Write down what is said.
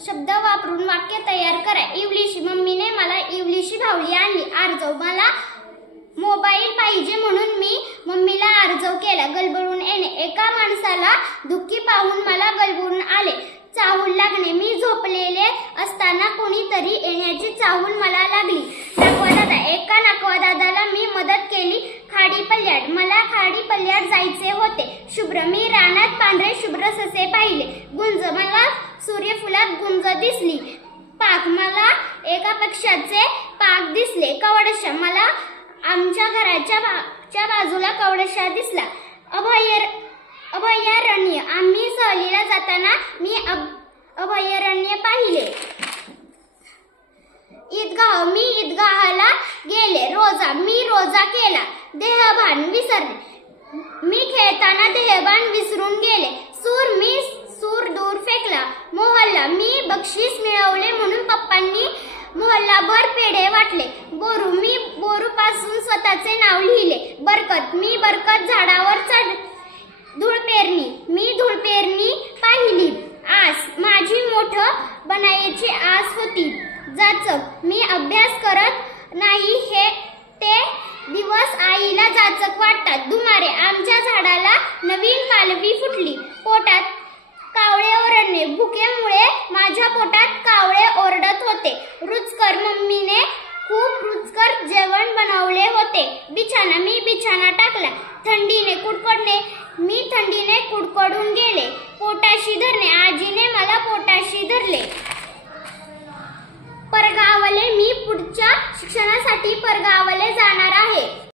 शब्द वापरून वाक्य तयार करा। इवलीशी, मम्मीने मला इवलीशी बाहुली आणली। आर्जव, मला मोबाईल पाहिजे म्हणून मी मम्मीला आर्जव केला। गलबलून येणे, एका माणसाला दुःखी पाहून मला गलबलून आले। चाहूल लागणे, मी झोपलेले असताना कोणीतरी येण्याची चाहूल मला लागली। नाकवा दादा, एका नाकवा दादाला मी मदत केली। खाडी पल्ल्याड, मला खाडी पल्ल्याड जायचे होते। शुभ्र, मी रानात पांढरे शुभ्र ससे पाहिले। गुंज, मला सूर्यफुलात गुंज दिसली। पाक, मला एका पक्ष्याचे पाक दिसले। कवडशा, मला आमच्या घराच्या बाजूला कवडशा दिसला। अभयारण्य, आम्ही सहलीला जाताना मी अभयारण्य पाहिले। ईदगाह, मी ईदगाहला गेले। रोजा, मी रोजा केला। देहभान, विसरले, मी खेळताना देहभान विसरून गेले। सूर, मी सूर दूर फेकला। मोहल्ला, मी बक्षीस मिळवले म्हणून पप्पांनी मोहल्लाभर पेढे वाटले। बोरू, मी बोरूपासून स्वतःचे नाव लिहिले। बरकत, मी बरकत झाडावर चढ। धूळपेरणी, मी धूळपेरणी पाहिली। आस, माझी मोठं बनायची आस होती। जाचक, मी अभ्यास करत नाही ते दिवस आईला जाचक वाटतात। धुमारे, आमच्या झाडाला नवीन पालवी फुटली। पोटात कावळे ओरडणे, भुकेमुळे माझ्या पोटात कावळे ओरडत होते। रुचकर, मम्मीने खूप रुचकर जेवण बनवले होते। बिछाना, मी बिछाना टाकला। थंडीने कुडकुडणे, मी थंडीने कुडकुडून गेले। पोटाशी धरणे, आजीने मला पोटाशी धरले। परगावले, मी पुढच्या शिक्षणासाठी परगावले जाणार आहे।